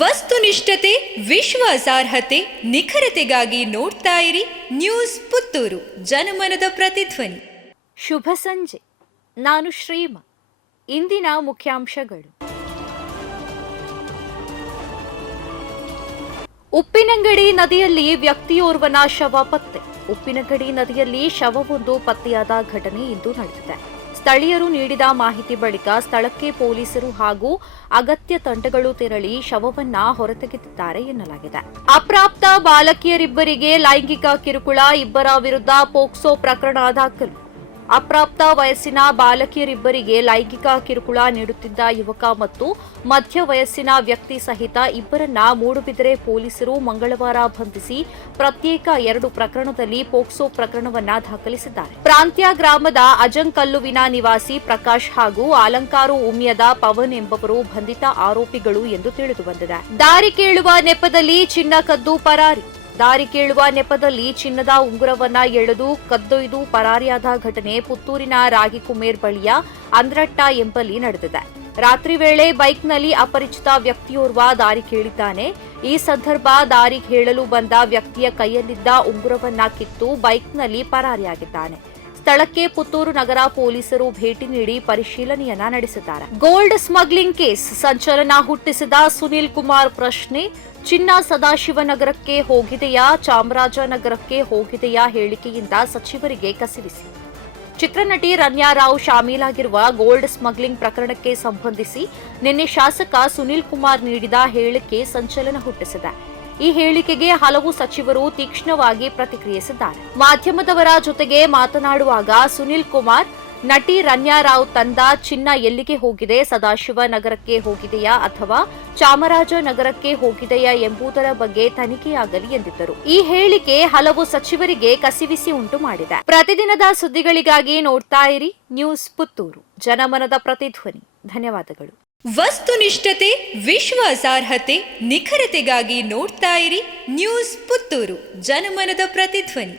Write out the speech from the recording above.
ವಸ್ತುನಿಷ್ಠತೆ, ವಿಶ್ವಾಸಾರ್ಹತೆ, ನಿಖರತೆಗಾಗಿ ನೋಡ್ತಾ ಇರಿ ನ್ಯೂಸ್ ಪುತ್ತೂರು, ಜನಮನದ ಪ್ರತಿಧ್ವನಿ. ಶುಭ ಸಂಜೆ. ನಾನು ಶ್ರೀಮಾ. ಇಂದಿನ ಮುಖ್ಯಾಂಶಗಳು. ಉಪ್ಪಿನಂಗಡಿ ನದಿಯಲ್ಲಿ ವ್ಯಕ್ತಿಯೋರ್ವನ ಶವ ಪತ್ತೆ. ಉಪ್ಪಿನಂಗಡಿ ನದಿಯಲ್ಲಿ ಶವವೊಂದು ಪತ್ತೆಯಾದ ಘಟನೆ ಇಂದು ನಡೆದಿದೆ. ಸ್ಥಳೀಯರು ನೀಡಿದ ಮಾಹಿತಿ ಬಳಿಕ ಸ್ಥಳಕ್ಕೆ ಪೊಲೀಸರು ಹಾಗೂ ಅಗತ್ಯ ತಂಡಗಳು ತೆರಳಿ ಶವವನ್ನ ಹೊರತೆಗೆದಿದ್ದಾರೆ ಎನ್ನಲಾಗಿದೆ. ಅಪ್ರಾಪ್ತ ಬಾಲಕಿಯರಿಬ್ಬರಿಗೆ ಲೈಂಗಿಕ ಕಿರುಕುಳ, ಇಬ್ಬರ ವಿರುದ್ಧ ಪೋಕ್ಸೋ ಪ್ರಕರಣ ದಾಖಲು. ಅಪ್ರಾಪ್ತ ವಯಸ್ಸಿನ ಬಾಲಕಿಯರಿಬ್ಬರಿಗೆ ಲೈಂಗಿಕ ಕಿರುಕುಳ ನೀಡುತ್ತಿದ್ದ ಯುವಕ ಮತ್ತು ಮಧ್ಯ ವಯಸ್ಸಿನ ವ್ಯಕ್ತಿ ಸಹಿತ ಇಬ್ಬರನ್ನ ಮೂಡುಬಿದಿರೆ ಪೊಲೀಸರು ಮಂಗಳವಾರ ಬಂಧಿಸಿ ಪ್ರತ್ಯೇಕ 2 ಪ್ರಕರಣದಲ್ಲಿ ಪೋಕ್ಸೋ ಪ್ರಕರಣವನ್ನ ದಾಖಲಿಸಿದ್ದಾರೆ. ಪ್ರಾಂತ್ಯ ಗ್ರಾಮದ ಅಜಂಕಲ್ಲುವಿನ ನಿವಾಸಿ ಪ್ರಕಾಶ್ ಹಾಗೂ ಅಲಂಕಾರು ಉಮ್ಯದ ಪವನ್ ಎಂಬವರು ಬಂಧಿತ ಆರೋಪಿಗಳು ಎಂದು ತಿಳಿದುಬಂದಿದೆ. ದಾರಿ ಕೇಳುವ ನೆಪದಲ್ಲಿ ಚಿನ್ನ ಕದ್ದು ಪರಾರಿ. ದಾರಿ ಕೇಳುವ ನೆಪದಲ್ಲಿ ಚಿನ್ನದ ಉಂಗುರವನ್ನ ಎಳೆದು ಕದ್ದೊಯ್ದು ಪರಾರಿಯಾದ ಘಟನೆ ಪುತ್ತೂರಿನ ರಾಗಿಕುಮೇರ್ ಬಳಿಯ ಅಂದ್ರಟ್ಟ ಎಂಬಲ್ಲಿ ನಡೆದಿದೆ. ರಾತ್ರಿ ವೇಳೆ ಬೈಕ್ನಲ್ಲಿ ಅಪರಿಚಿತ ವ್ಯಕ್ತಿಯೋರ್ವ ದಾರಿ ಕೇಳಿದ್ದಾನೆ. ಈ ಸಂದರ್ಭ ದಾರಿ ಹೇಳಲು ಬಂದ ವ್ಯಕ್ತಿಯ ಕೈಯಲ್ಲಿದ್ದ ಉಂಗುರವನ್ನ ಕಿತ್ತು ಬೈಕ್ನಲ್ಲಿ ಪರಾರಿಯಾಗಿದ್ದಾನೆ. ಸ್ಥಳಕ್ಕೆ ಪುತ್ತೂರು ನಗರ ಪೊಲೀಸರು ಭೇಟಿ ನೀಡಿ ಪರಿಶೀಲನೆಯನ್ನ ನಡೆಸಿದ್ದಾರೆ. ಗೋಲ್ಡ್ ಸ್ಮಗ್ಲಿಂಗ್ ಕೇಸ್ ಸಂಚಲನ ಹುಟ್ಟಿಸಿದ ಸುನೀಲ್ ಕುಮಾರ್ ಪ್ರಶ್ನೆ. ಚಿನ್ನ ಸದಾಶಿವನಗರಕ್ಕೆ ಹೋಗಿದೆಯಾ, ಚಾಮರಾಜನಗರಕ್ಕೆ ಹೋಗಿದೆಯಾ ಹೇಳಿಕೆಯಿಂದ ಸಚಿವರಿಗೆ ಕಸಿವಿಸಿ. ಚಿತ್ರನಟಿ ರನ್ಯಾ ರಾವ್ ಶಾಮೀಲಾಗಿರುವ ಗೋಲ್ಡ್ ಸ್ಮಗ್ಲಿಂಗ್ ಪ್ರಕರಣಕ್ಕೆ ಸಂಬಂಧಿಸಿ ನಿನ್ನೆ ಶಾಸಕ ಸುನೀಲ್ ಕುಮಾರ್ ನೀಡಿದ ಹೇಳಿಕೆ ಸಂಚಲನ ಹುಟ್ಟಿಸಿದೆ. ಈ ಹೇಳಿಕೆಗೆ ಹಲವು ಸಚಿವರು ತೀಕ್ಷ್ಣವಾಗಿ ಪ್ರತಿಕ್ರಿಯಿಸಿದ್ದಾರೆ. ಮಾಧ್ಯಮದವರ ಜೊತೆಗೆ ಮಾತನಾಡುವಾಗ ಸುನೀಲ್ ಕುಮಾರ್, ನಟಿ ರನ್ಯಾ ರಾವ್ ತಂದ ಚಿನ್ನ ಎಲ್ಲಿಗೆ ಹೋಗಿದೆ, ಸದಾಶಿವನಗರಕ್ಕೆ ಹೋಗಿದೆಯಾ ಅಥವಾ ಚಾಮರಾಜನಗರಕ್ಕೆ ಹೋಗಿದೆಯಾ ಎಂಬುದರ ಬಗ್ಗೆ ತನಿಖೆಯಾಗಲಿ ಎಂದಿದ್ದರು. ಈ ಹೇಳಿಕೆ ಹಲವು ಸಚಿವರಿಗೆ ಕಸಿವಿಸಿ ಉಂಟು ಮಾಡಿದೆ. ಪ್ರತಿದಿನದ ಸುದ್ದಿಗಳಿಗಾಗಿ ನೋಡ್ತಾ ಇರಿ ನ್ಯೂಸ್ ಪುತ್ತೂರು, ಜನಮನದ ಪ್ರತಿಧ್ವನಿ. ಧನ್ಯವಾದಗಳು. ವಸ್ತುನಿಷ್ಠತೆ, ವಿಶ್ವಾಸಾರ್ಹತೆ, ನಿಖರತೆಗಾಗಿ ನೋಡ್ತಾ ಇರಿ ನ್ಯೂಸ್ ಪುತ್ತೂರು, ಜನಮನದ ಪ್ರತಿಧ್ವನಿ.